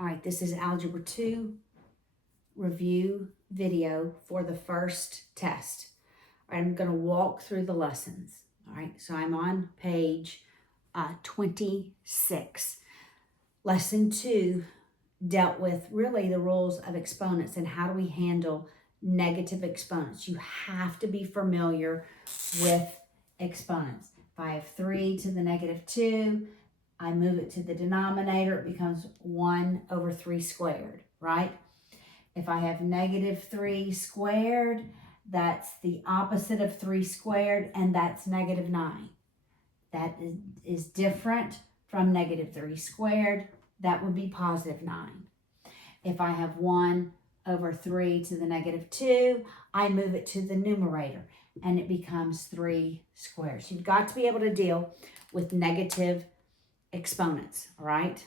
All right, this is Algebra 2 review video for the first test. All right, I'm going to walk through the lessons. All right, so I'm on page 26. Lesson 2 dealt with really the rules of exponents and how do we handle negative exponents. You have to be familiar with exponents. If I have 3 to the negative 2, I move it to the denominator, it becomes 1 over 3 squared, right? If I have negative 3 squared, that's the opposite of 3 squared, and that's negative 9. That is different from negative 3 squared. That would be positive 9. If I have 1 over 3 to the negative 2, I move it to the numerator, and it becomes 3 squared. So you've got to be able to deal with negative exponents, all right?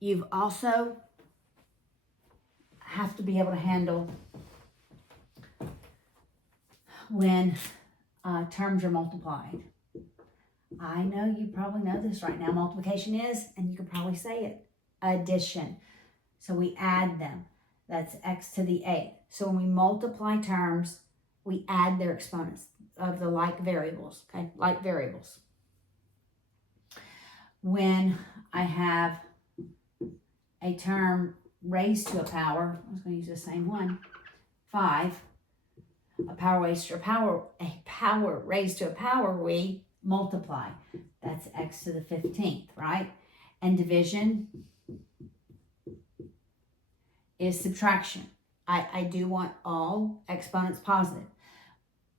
You've also have to be able to handle when terms are multiplied. I know you probably know this right now. Multiplication is, and you can probably say it, addition. So we add them. That's x to the 8th. So when we multiply terms, we add their exponents of the like variables, okay? Like variables. When I have a term raised to a power, I was going to use the same one, 5, a power raised to a power raised to a power, we multiply. That's x to the 15th, right? And division is subtraction. I do want all exponents positive.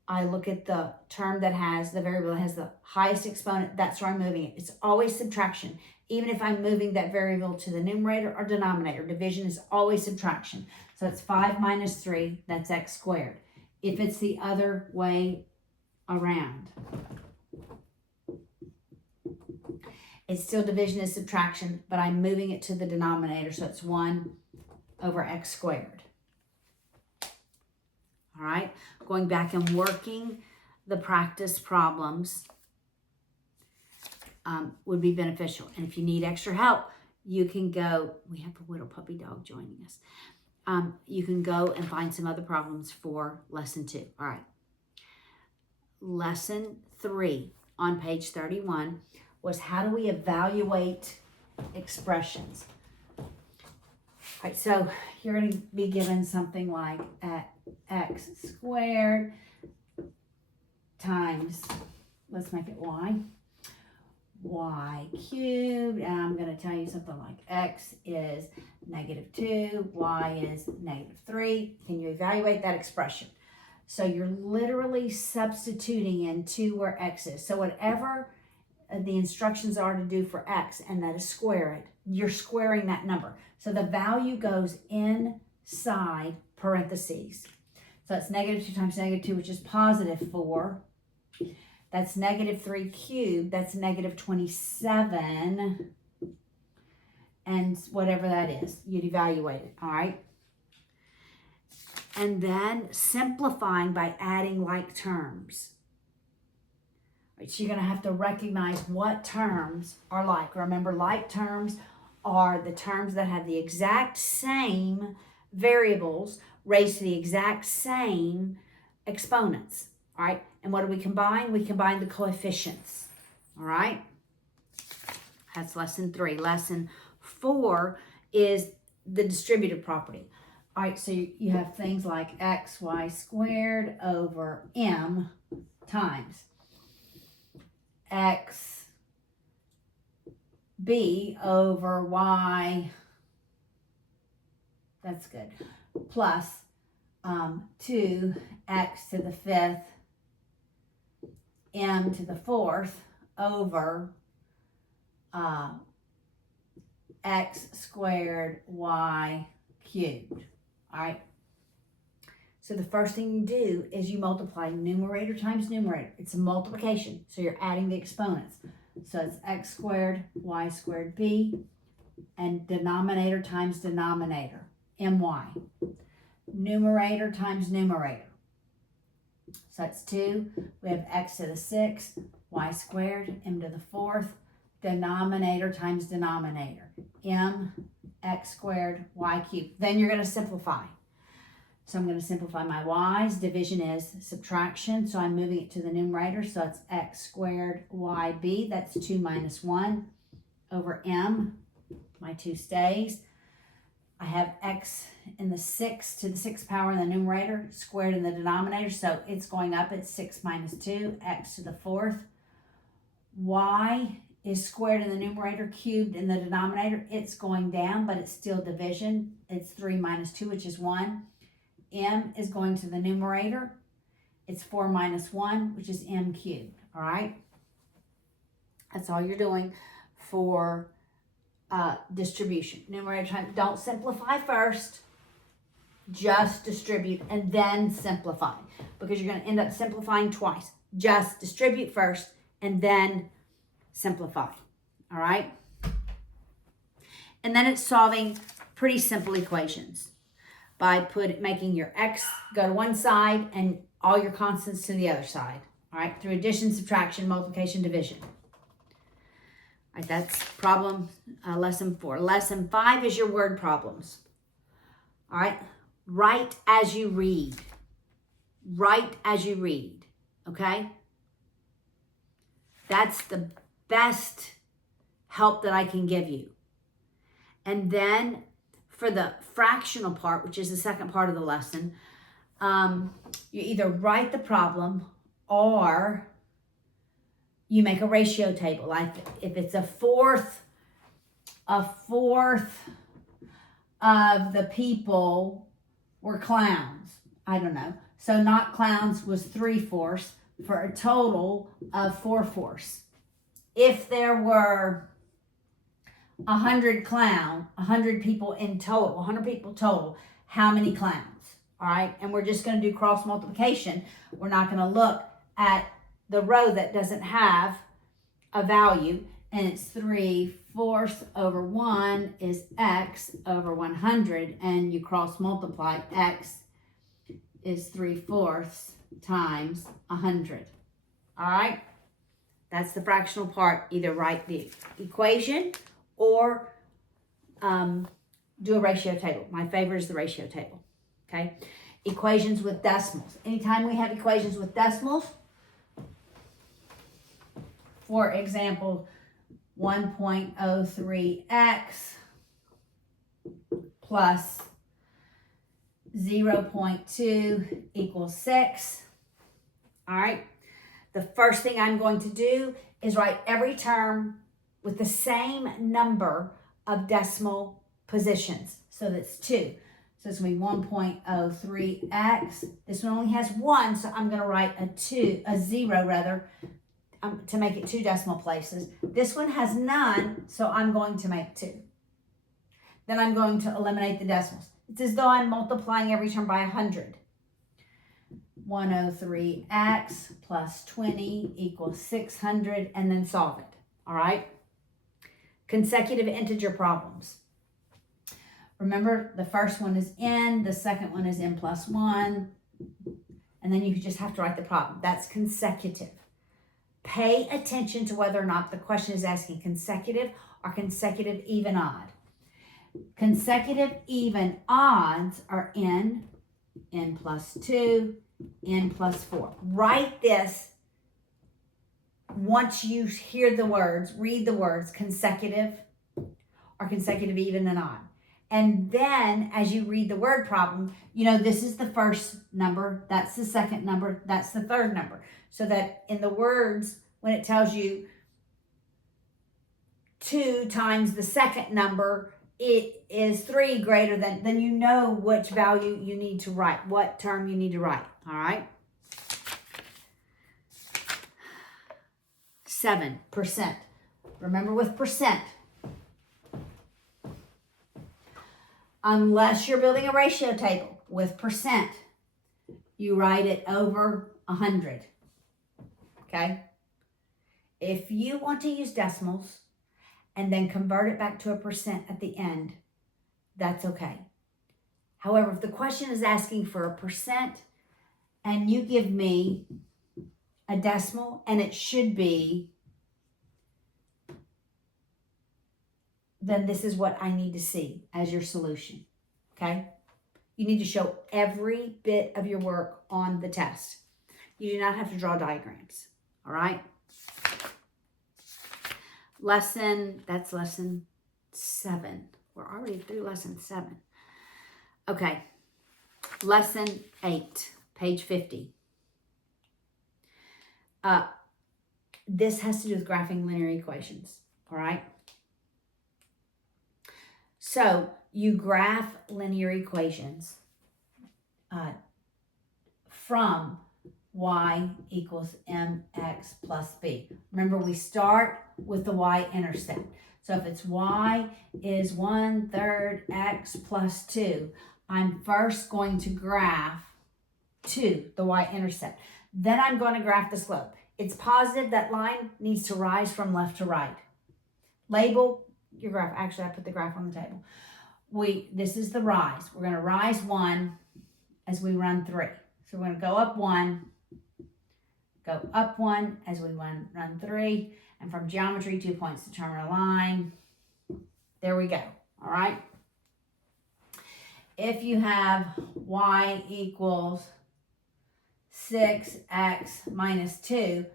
I look at the term that has, the variable that has the highest exponent, that's where I'm moving it. It's always subtraction. Even if I'm moving that variable to the numerator or denominator, division is always subtraction. So it's 5 minus 3, that's x squared. If it's the other way around, it's still division is subtraction, but I'm moving it to the denominator, so it's 1 over x squared. All right, going back and working the practice problems would be beneficial. And if you need extra help, you can go, we have a little puppy dog joining us. You can go and find some other problems for lesson 2. All right. Lesson 3 on page 31 was how do we evaluate expressions? All right, so you're going to be given something like x squared times, let's make it y cubed, and I'm going to tell you something like x is negative 2, y is negative 3. Can you evaluate that expression? So you're literally substituting in 2 where x is. So whatever the instructions are to do for x, and that is square it, you're squaring that number. So the value goes inside parentheses. So it's negative 2 times negative 2, which is positive 4. That's negative 3 cubed. That's negative 27. And whatever that is, you'd evaluate it, all right? And then simplifying by adding like terms. Right, so you're going to have to recognize what terms are like. Remember, like terms are the terms that have the exact same variables raised to the exact same exponents, all right? And what do we combine? We combine the coefficients, all right? That's lesson 3. Lesson 4 is the distributive property. All right, so you have things like xy squared over m times xb over y, that's good, plus 2x to the 5th m to the 4th over x squared y cubed. All right. So the first thing you do is you multiply numerator times numerator. It's a multiplication. So you're adding the exponents. So it's x squared y squared b, and denominator times denominator, my. Numerator times numerator. So it's 2. We have x to the 6th, y squared, m to the 4th, denominator times denominator. Mx squared y cubed. Then you're going to simplify. So I'm going to simplify my y's. Division is subtraction, so I'm moving it to the numerator. So it's x squared yb. That's 2 minus 1 over m. My 2 stays. I have x in the 6 to the 6th power in the numerator, squared in the denominator, so it's going up. It's 6 minus 2, x to the 4th. Y is squared in the numerator, cubed in the denominator. It's going down, but it's still division. It's 3 minus 2, which is 1. M is going to the numerator. It's 4 minus 1, which is m cubed, all right? That's all you're doing for distribution. Numerator times, don't simplify first. Just distribute and then simplify, because you're going to end up simplifying twice. Just distribute first and then simplify, all right? And then it's solving pretty simple equations by making your x go to one side and all your constants to the other side, all right? Through addition, subtraction, multiplication, division. All right, that's problem lesson 4. Lesson 5 is your word problems. All right, write as you read. Write as you read, okay? That's the best help that I can give you. And then for the fractional part, which is the second part of the lesson, you either write the problem or you make a ratio table. Like if it's a fourth of the people were clowns. I don't know. So not clowns was 3/4 for a total of 4/4. If there were 100 people in total, 100 people total, how many clowns? All right. And we're just going to do cross multiplication. We're not going to look at the row that doesn't have a value, and it's 3/4 over 1 is x over 100, and you cross multiply. X is 3/4 times 100. All right, that's the fractional part. Either write the equation or do a ratio table. My favorite is the ratio table. Okay, equations with decimals. Anytime we have equations with decimals, for example, 1.03x plus 0.2 equals 6. All right. The first thing I'm going to do is write every term with the same number of decimal positions. So that's 2. So it's going to be 1.03x. This one only has 1, so I'm going to write a 0 rather, to make it 2 decimal places. This one has none, so I'm going to make 2. Then I'm going to eliminate the decimals. It's as though I'm multiplying every term by 100. 103x plus 20 equals 600, and then solve it. All right? Consecutive integer problems. Remember, the first one is n, the second one is n plus 1, and then you just have to write the problem. That's consecutive. Pay attention to whether or not the question is asking consecutive or consecutive even odd. Consecutive even odds are n plus 2, n plus 4. Write this once you hear the words, read the words consecutive or consecutive even and odd. And then as you read the word problem, you know, this is the first number, that's the second number, that's the third number. So that in the words, when it tells you 2 times the second number, it is 3 greater than, then you know which value you need to write, what term you need to write, all right? 7%. Remember with percent, unless you're building a ratio table with percent, you write it over 100, okay? If you want to use decimals and then convert it back to a percent at the end, that's okay. However, if the question is asking for a percent and you give me a decimal and it should be then this is what I need to see as your solution, okay? You need to show every bit of your work on the test. You do not have to draw diagrams, all right? That's lesson 7. We're already through lesson 7. Okay, lesson 8, page 50. This has to do with graphing linear equations, all right? So you graph linear equations from y equals mx plus b. Remember, we start with the y-intercept. So if it's y is 1/3 x plus 2, I'm first going to graph to the y-intercept. Then I'm going to graph the slope. It's positive. That line needs to rise from left to right. Label your graph. Actually, I put the graph on the table. This is the rise. We're going to rise 1 as we run 3. So we're going to go up 1, go up 1 as we run 3. And from geometry, 2 points determine a line. There we go. All right. If you have y equals 6x minus 2,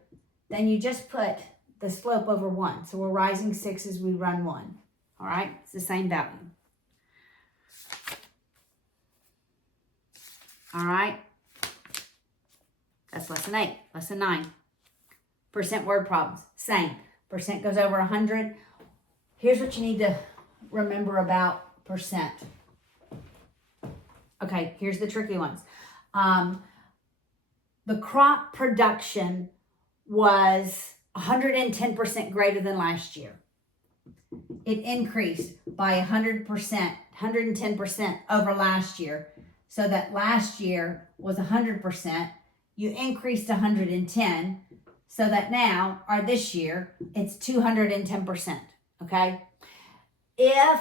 then you just put the slope over 1. So we're rising 6 as we run 1. All right. It's the same value. All right. That's lesson 8. Lesson 9. Percent word problems. Same. Percent goes over 100. Here's what you need to remember about percent. Okay, here's the tricky ones. The crop production was 110% greater than last year. It increased by 100%, 110% over last year. So that last year was 100%. You increased 110. So that now, or this year, it's 210%, okay? If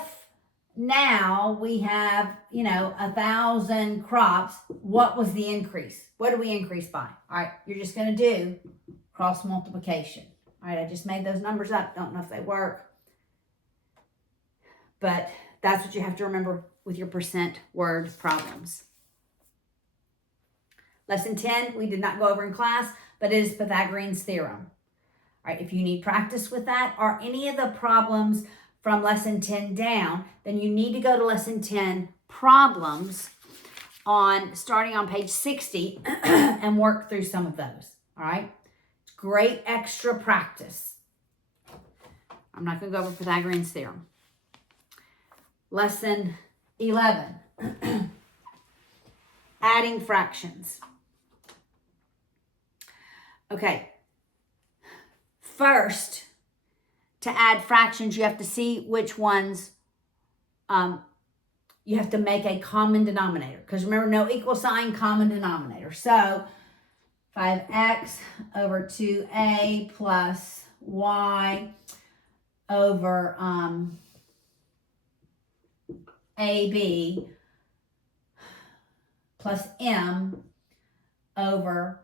now we have, 1,000 crops, what was the increase? What did we increase by? All right, you're just going to do cross multiplication. All right, I just made those numbers up. Don't know if they work. But that's what you have to remember with your percent word problems. Lesson 10, we did not go over in class, but it is Pythagorean's theorem. All right, if you need practice with that or any of the problems from lesson 10 down, then you need to go to lesson 10 problems starting on page 60 and work through some of those. All right, great extra practice. I'm not going to go over Pythagorean's theorem. Lesson 11, adding fractions. Okay, first, to add fractions, you have to see which ones you have to make a common denominator. Because remember, no equal sign, common denominator. So, 5x over 2a plus y over ab plus m over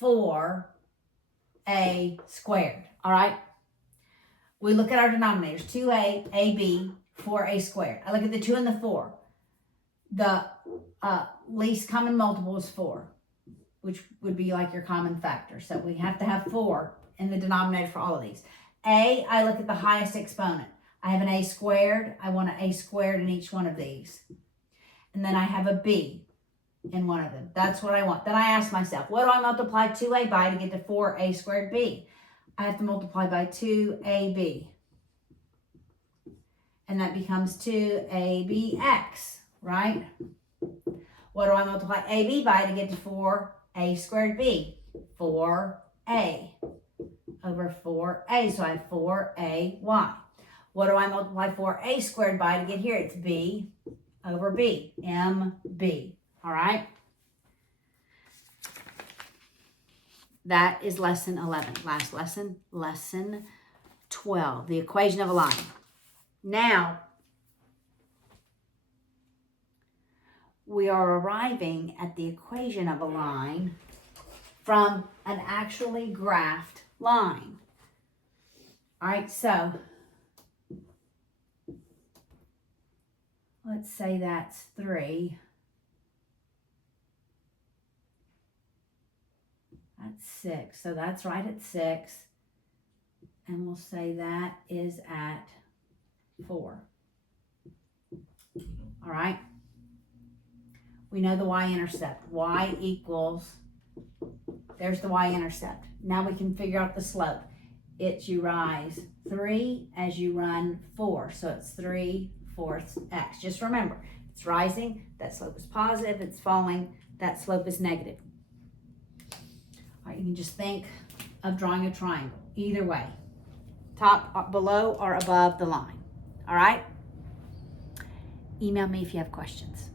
4a squared. All right? We look at our denominators, 2a, ab, 4a squared. I look at the 2 and the 4. The least common multiple is 4, which would be like your common factor. So we have to have 4 in the denominator for all of these. A, I look at the highest exponent. I have an a squared. I want an a squared in each one of these. And then I have a b in one of them. That's what I want. Then I ask myself, what do I multiply 2a by to get to 4a squared b? I have to multiply by 2ab. And that becomes 2abx, right? What do I multiply ab by to get to 4a squared b? 4a over 4a. So I have 4ay. What do I multiply 4a squared by to get here? It's b over b, mb. All right? That is lesson 11. Last lesson, lesson 12, the equation of a line. Now, we are arriving at the equation of a line from an actually graphed line. All right, so let's say that's 3. That's 6. So that's right at 6. And we'll say that is at 4. All right. We know the y-intercept. Y equals, there's the y-intercept. Now we can figure out the slope. It's you rise 3 as you run 4. So it's 3/4 x. Just remember, it's rising, that slope is positive. It's falling, that slope is negative. All right, you can just think of drawing a triangle. Either way, top, below, or above the line. All right? Email me if you have questions.